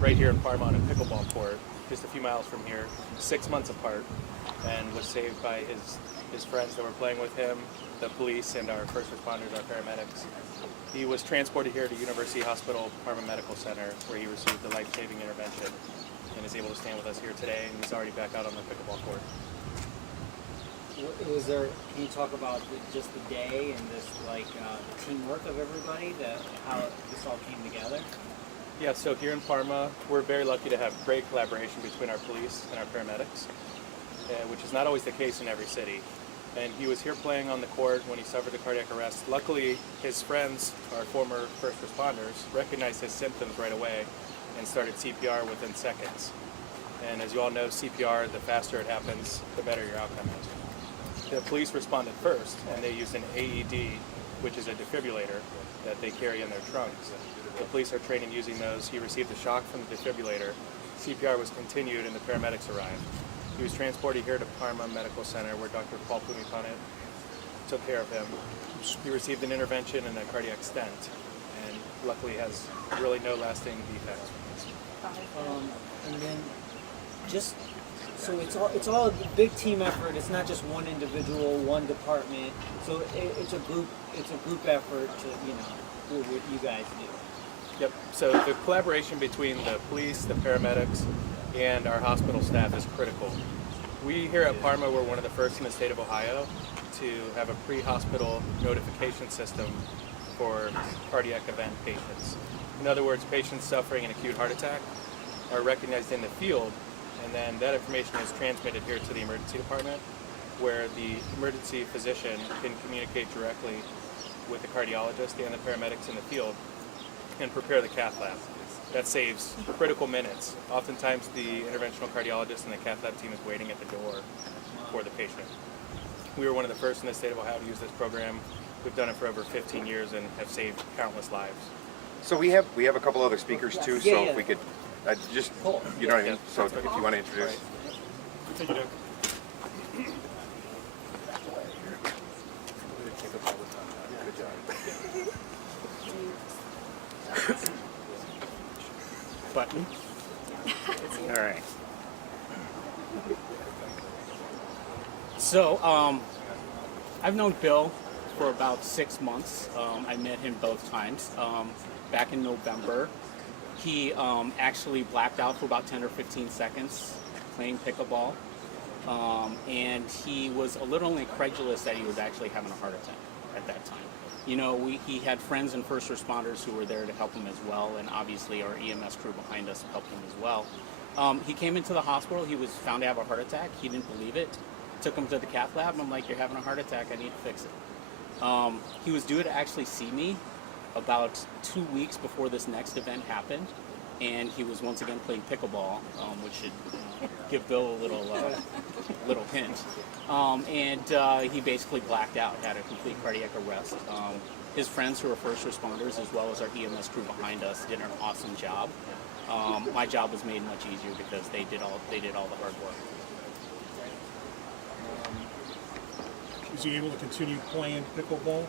right here in Parma on a pickleball court, just a few miles from here, 6 months apart, and was saved by his friends that were playing with him, the police, and our first responders, our paramedics. He was transported here to University Hospital Parma Medical Center, where he received the life-saving intervention and is able to stand with us here today, and he's already back out on the pickleball court. Can you talk about just the day and this, the teamwork of everybody, how this all came together? Yeah, so here in Parma, we're very lucky to have great collaboration between our police and our paramedics, which is not always the case in every city. And he was here playing on the court when he suffered a cardiac arrest. Luckily, his friends, our former first responders, recognized his symptoms right away and started CPR within seconds. And as you all know, CPR, the faster it happens, the better your outcome is. The police responded first, and they used an AED, which is a defibrillator that they carry in their trunks. The police are trained in using those. He received a shock from the defibrillator. CPR was continued, and the paramedics arrived. He was transported here to Parma Medical Center, where Dr. Paul Pumipane took care of him. He received an intervention and a cardiac stent, and luckily has really no lasting defects from this. And then just so it's all a big team effort. It's not just one individual, one department. So it's a group effort to do what you guys do. Yep. So the collaboration between the police, the paramedics, and our hospital staff is critical. We here at Parma were one of the first in the state of Ohio to have a pre-hospital notification system for cardiac event patients. In other words, patients suffering an acute heart attack are recognized in the field, and then that information is transmitted here to the emergency department, where the emergency physician can communicate directly with the cardiologist and the paramedics in the field and prepare the cath lab. That saves critical minutes. Oftentimes the interventional cardiologist and the cath lab team is waiting at the door for the patient. We were one of the first in the state of Ohio to use this program. We've done it for over 15 years and have saved countless lives. So we have a couple other speakers too, so if we could just, Cool. you know what I mean? So if you want to introduce. Continue to. Button. All right. So, I've known Bill for about 6 months. I met him both times. Back in November, he actually blacked out for about 10 or 15 seconds playing pickleball. And he was a little incredulous that he was actually having a heart attack at that time. You know, he had friends and first responders who were there to help him as well, and obviously our EMS crew behind us helped him as well. He came into the hospital. He was found to have a heart attack. He didn't believe it. Took him to the cath lab. I'm like, you're having a heart attack. I need to fix it. He was due to actually see me about 2 weeks before this next event happened, and he was once again playing pickleball, which should give Bill a little hint. And he basically blacked out, had a complete cardiac arrest. His friends who were first responders, as well as our EMS crew behind us, did an awesome job. My job was made much easier because they did all the hard work. Was he able to continue playing pickleball?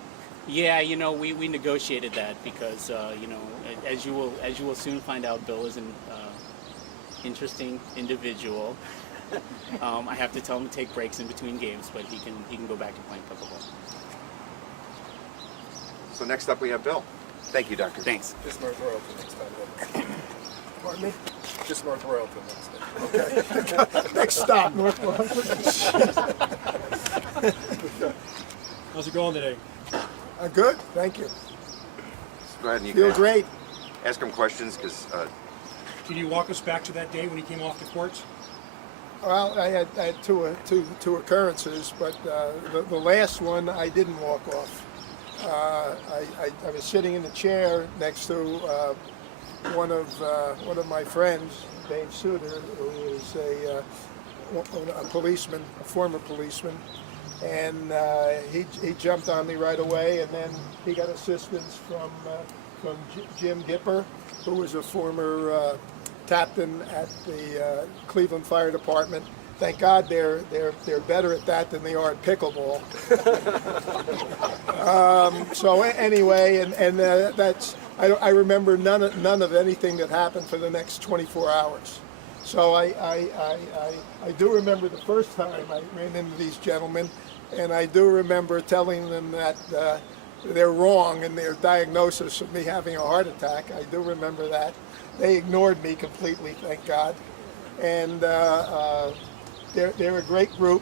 Yeah, you know, we negotiated that because you know, as you will soon find out, Bill is an interesting individual. I have to tell him to take breaks in between games, but he can go back to playing pickleball. So next up we have Bill. Thank you, Doctor. Thanks. Just North Royalton next time. Pardon me? Just North Royalton next time. Okay. Next stop, North Royalton. How's it going today? Good, thank you. Go ahead and you Feel can great. ask him questions because Can you walk us back to that day when he came off the courts? Well, I had two occurrences, but the last one I didn't walk off. I was sitting in the chair next to one of my friends, Dave Szuter, who is a policeman, a former policeman, and he jumped on me right away, and then he got assistance from Jim Gipper, who was a former captain at the Cleveland Fire Department. Thank God they're better at that than they are at pickleball. So anyway, and that's I remember none of anything that happened for the next 24 hours. So I do remember the first time I ran into these gentlemen, and I do remember telling them that they're wrong in their diagnosis of me having a heart attack. I do remember that. They ignored me completely, thank God. And they're a great group.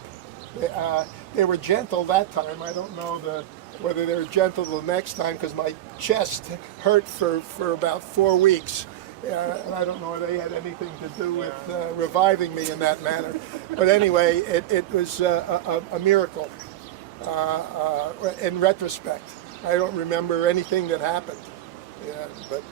They were gentle that time. I don't know whether they were gentle the next time, because my chest hurt for about 4 weeks. And I don't know if they had anything to do with reviving me in that manner. But anyway, it was a miracle in retrospect. I don't remember anything that happened. Yeah, but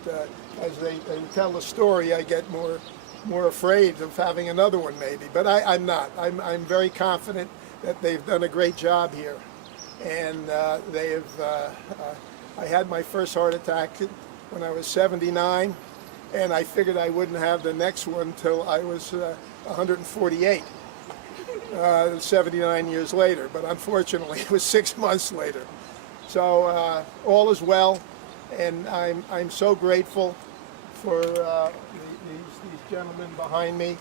as they tell the story, I get more afraid of having another one maybe. But I'm not. I'm very confident that they've done a great job here. And they have. I had my first heart attack when I was 79. And I figured I wouldn't have the next one till I was 148, 79 years later. But unfortunately, it was 6 months later. So all is well, and I'm so grateful for these gentlemen behind me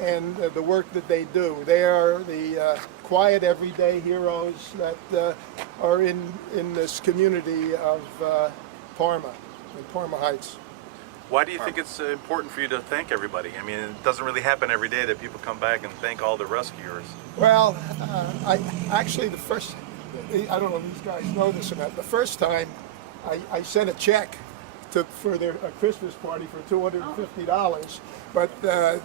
and the work that they do. They are the quiet, everyday heroes that are in this community of Parma, in Parma Heights. Why do you think it's important for you to thank everybody? I mean, it doesn't really happen every day that people come back and thank all the rescuers. Well, I don't know if these guys know this or not. The first time, I sent a check for a Christmas party for $250, but the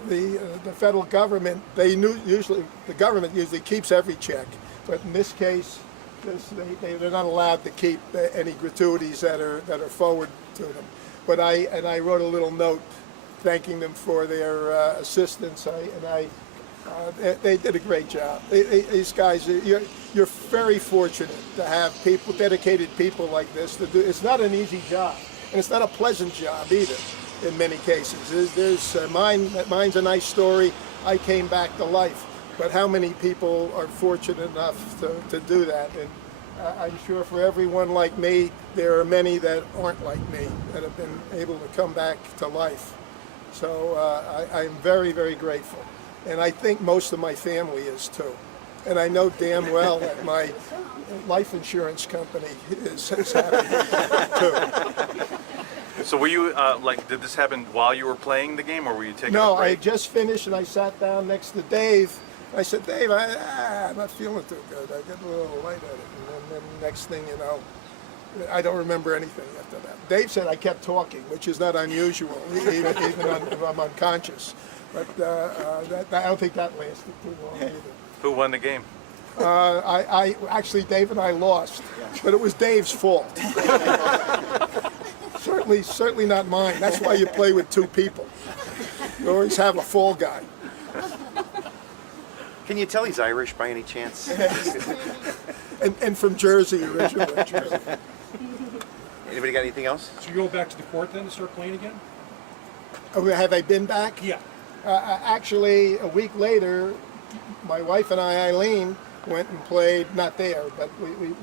federal government, the government usually keeps every check, but in this case, they're not allowed to keep any gratuities that are forward to them. But I wrote a little note thanking them for their assistance. They did a great job. These guys, you're very fortunate to have people, dedicated people like this to do. It's not an easy job, and it's not a pleasant job either. In many cases, mine's a nice story. I came back to life, but how many people are fortunate enough to do that? And I'm sure for everyone like me, there are many that aren't like me that have been able to come back to life. So I'm very, very grateful. And I think most of my family is too. And I know damn well that my life insurance company is happy too. So were you, did this happen while you were playing the game, or were you taking a No, break? I had just finished and I sat down next to Dave. I said, Dave, I'm not feeling too good. I get a little lightheaded. And then next thing you know, I don't remember anything after that. Dave said I kept talking, which is not unusual, even if I'm unconscious. But I don't think that lasted too long either. Who won the game? Actually, Dave and I lost, but it was Dave's fault. Certainly not mine. That's why you play with two people. You always have a fall guy. Can you tell he's Irish by any chance? and from Jersey originally. Anybody got anything else? So you go back to the court then to start playing again? Oh, have I been back? Yeah. Actually, a week later, my wife and I, Eileen, went and played, not there, but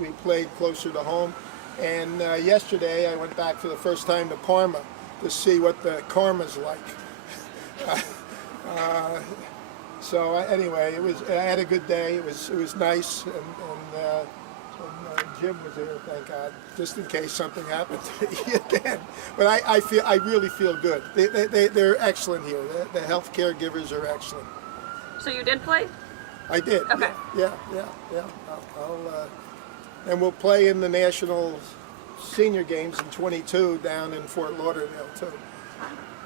we played closer to home. And yesterday I went back for the first time to Parma to see what the karma's like. So anyway, I had a good day. It was nice, and Jim was there, thank God, just in case something happened to me again. But I really feel good. They're excellent here. The health caregivers are excellent. So you did play? I did. Okay. Yeah. And we'll play in the national senior games in 22 down in Fort Lauderdale too.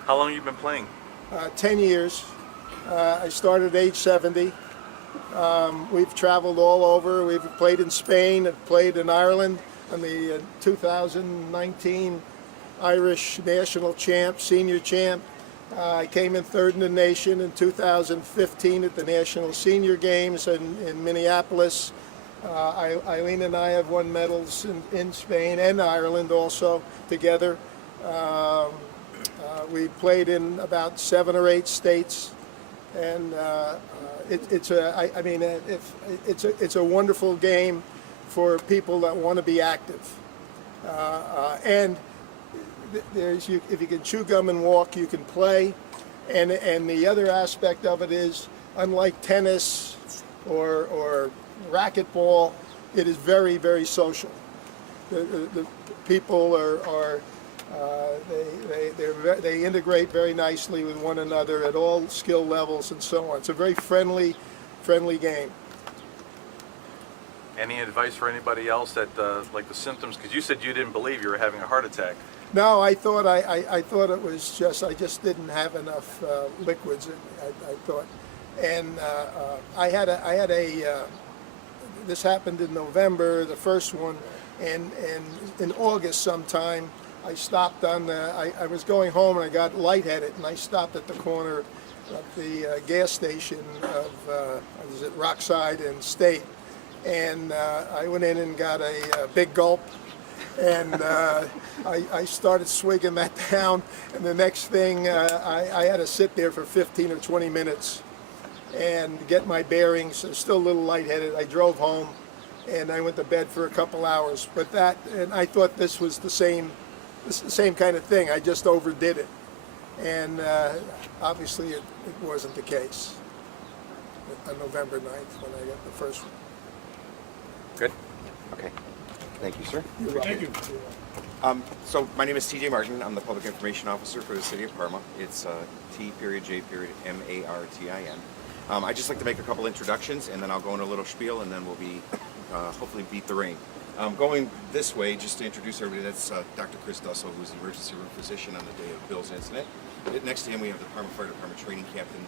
How long have you been playing? 10 years. I started at age 70. We've traveled all over. We've played in Spain, and played in Ireland. I'm the 2019 Irish national champ, senior champ. I came in third in the nation in 2015 at the National Senior Games in Minneapolis. Eileen and I have won medals in Spain and Ireland also together. We played in about 7 or 8 states, and it's a wonderful game for people that want to be active. And there's if you can chew gum and walk, you can play, and the other aspect of it is, unlike tennis or racquetball, it is very, very social. The people they integrate very nicely with one another at all skill levels and so on. It's a very friendly game. Any advice for anybody else that like the symptoms? Because you said you didn't believe you were having a heart attack. No, I thought I thought it was just I just didn't have enough liquids in me. I thought, and I had a this happened in November, the first one, and in August sometime. I stopped on I was going home and I got lightheaded, and I stopped at the corner of the gas station of is it Rockside and State, and I went in and got a big gulp, and I started swigging that down, and the next thing I had to sit there for 15 or 20 minutes and get my bearings. I was still a little lightheaded. I drove home, and I went to bed for a couple hours. But and I thought this was the same kind of thing. I just overdid it, and obviously it wasn't the case on November 9th when I got the first one. Good. Okay. Thank you, sir. Thank you. So my name is TJ Martin. I'm the Public Information Officer for the City of Parma. It's T.J.Martin. I'd just like to make a couple introductions, and then I'll go in a little spiel, and then we'll be hopefully beat the rain. Going this way, just to introduce everybody, that's Dr. Chris Dussel, who's the emergency room physician on the day of Bill's incident. Next to him, we have the Parma Fire Department Training Captain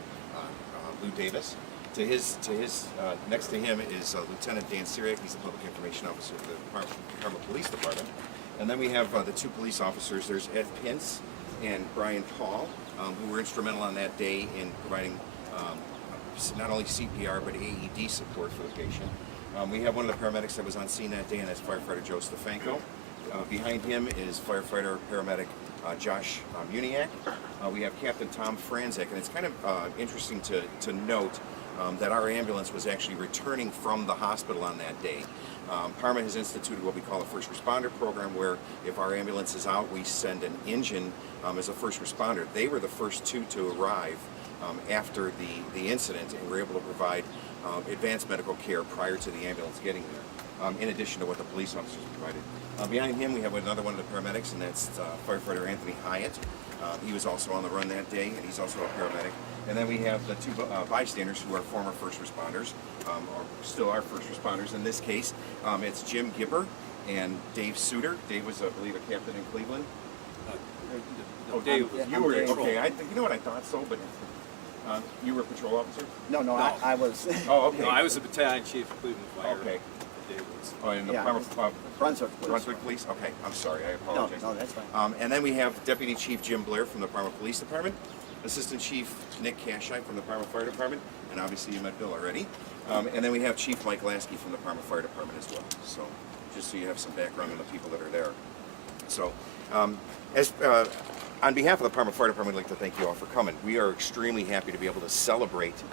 Lou Davis. Next to him is Lieutenant Dan Siriak. He's the Public Information Officer for the Parma Police Department. And then we have the two police officers. There's Ed Pinc and Brian Paul, who were instrumental on that day in providing not only CPR but AED support for the patient. We have one of the paramedics that was on scene that day, and that's firefighter Joe Stefanko. Behind him is firefighter paramedic Josh Muniak. We have Captain Tom Franzek, and it's kind of interesting to note that our ambulance was actually returning from the hospital on that day. Parma has instituted what we call a first responder program, where if our ambulance is out, we send an engine as a first responder. They were the first two to arrive after the incident, and were able to provide advanced medical care prior to the ambulance getting there, in addition to what the police officers provided. Behind him, we have another one of the paramedics, and that's firefighter Anthony Hyatt. He was also on the run that day, and he's also a paramedic. And then we have the two bystanders who are former first responders, or still are first responders. In this case, it's Jim Gipper and Dave Szuter. Dave was, I believe, a captain in Cleveland. Dave, you were okay. You know what, I thought so, but you were a patrol officer? No, I was. Oh, okay. No, I was the battalion chief of Cleveland Fire. Okay. Dave was. Oh, and the Brunswick Police. Brunswick Police? Okay, I'm sorry, I apologize. No, that's fine. And then we have Deputy Chief Jim Blair from the Parma Police Department, Assistant Chief Nick Cashai from the Parma Fire Department, and obviously you met Bill already. And then we have Chief Mike Lasky from the Parma Fire Department as well. So, just so you have some background on the people that are there. So, on behalf of the Parma Fire Department, we'd like to thank you all for coming. We are extremely happy to be able to celebrate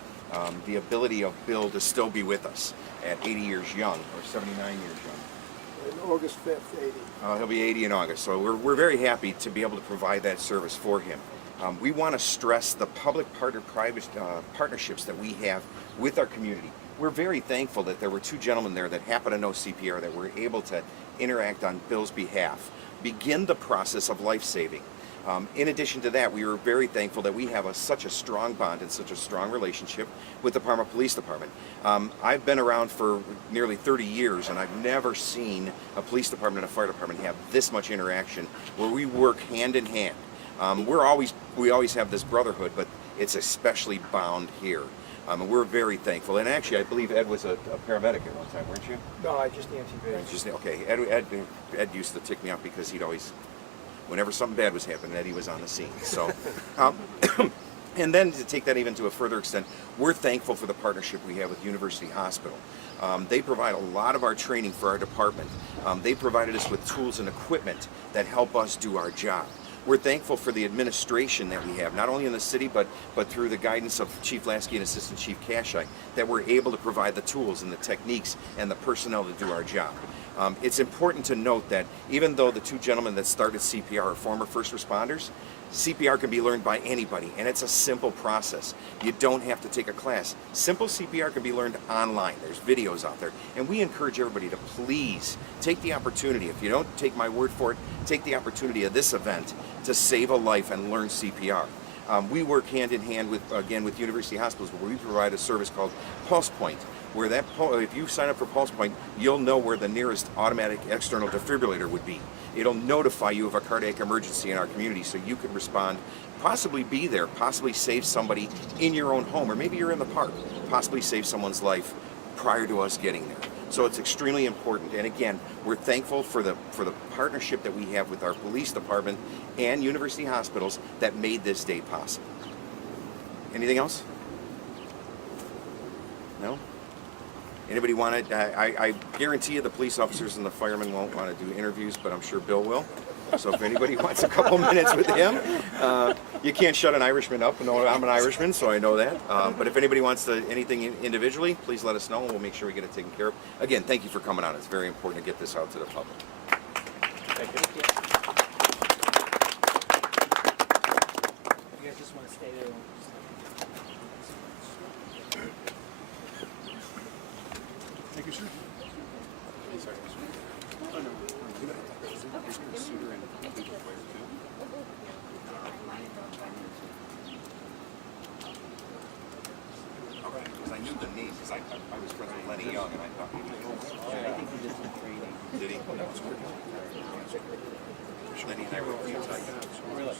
the ability of Bill to still be with us at 80 years young, or 79 years young. August 5th, 80. He'll be 80 in August, so we're very happy to be able to provide that service for him. We want to stress the public-private partnerships that we have with our community. We're very thankful that there were two gentlemen there that happen to know CPR that were able to interact on Bill's behalf, begin the process of life-saving. In addition to that, we were very thankful that we have such a strong bond and such a strong relationship with the Parma Police Department. I've been around for nearly 30 years, and I've never seen a police department and a fire department have this much interaction where we work hand in hand. We always have this brotherhood, but it's especially bound here. And we're very thankful. And actually, I believe Ed was a paramedic at one time, weren't you? No, I just anti-base. Okay, Ed used to tick me off because he'd always, whenever something bad was happening, Eddie was on the scene. So, and then to take that even to a further extent, we're thankful for the partnership we have with University Hospital. They provide a lot of our training for our department. They provided us with tools and equipment that help us do our job. We're thankful for the administration that we have, not only in the city, but through the guidance of Chief Lasky and Assistant Chief Cashai, that we're able to provide the tools and the techniques and the personnel to do our job. It's important to note that even though the two gentlemen that started CPR are former first responders, CPR can be learned by anybody, and it's a simple process. You don't have to take a class. Simple CPR can be learned online. There's videos out there, and we encourage everybody to please take the opportunity. If you don't take my word for it, take the opportunity of this event to save a life and learn CPR. We work hand in hand with University Hospitals, where we provide a service called Pulse Point, where if you sign up for Pulse Point, you'll know where the nearest automatic external defibrillator would be. It'll notify you of a cardiac emergency in our community so you can respond, possibly be there, possibly save somebody in your own home, or maybe you're in the park, possibly save someone's life prior to us getting there. So it's extremely important. And again, we're thankful for the partnership that we have with our police department and university hospitals that made this day possible. Anything else? No? Anybody want to? I guarantee you the police officers and the firemen won't want to do interviews, but I'm sure Bill will. So if anybody wants a couple minutes with him, you can't shut an Irishman up. No, I'm an Irishman, so I know that. But if anybody wants anything individually, please let us know, and we'll make sure we get it taken care of. Again, thank you for coming on. It's very important to get this out to the public. Thank you. You guys just want to stay there? Thank you, sir. Because I knew the name, because I was friends with Lenny Young, and I thought he was. I think he did some training. Did he? Lenny and I were really tight. Really?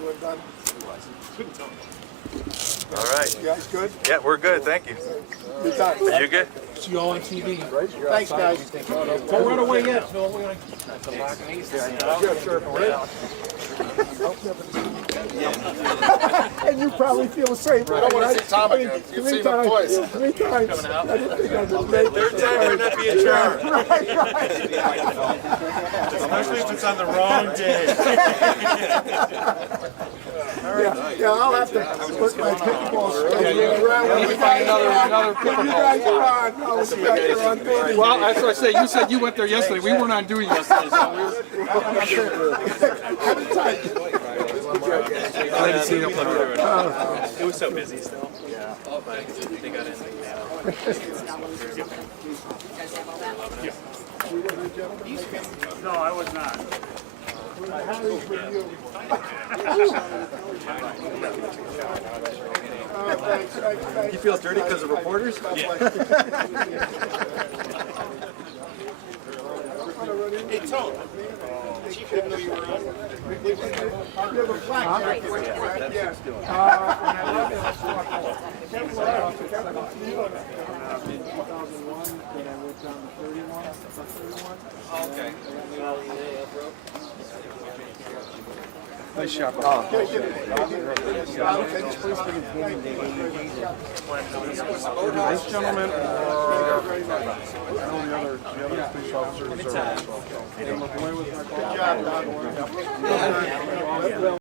We're done. All right. You guys good? Yeah, we're good. Thank you. You're done. You good? See you all on TV. Thanks, guys. Don't run away yet, Phil. We're gonna... And you probably feel the same. I don't want to see Tom again. You've seen him twice. 3 times. I didn't think I would make it. Third time would not be a charm. Especially if it's on the wrong day. Yeah, I'll have to put my pickleball schedule around when you guys are on. When you guys are on, I'll be back there on TV. Well, that's what I say. You said you went there yesterday. We weren't on duty yesterday, so we were. Glad to see you up there. It was so busy still. Yeah. But they got in. No, I was not. You feel dirty because of reporters? Hey, Tone. Chief didn't know you were on. You have a flag jacket, right? Yeah. When I left, in 2001, then I went down to 31. Okay. Nice shot. This gentleman or the other police officers are. Good job, Don.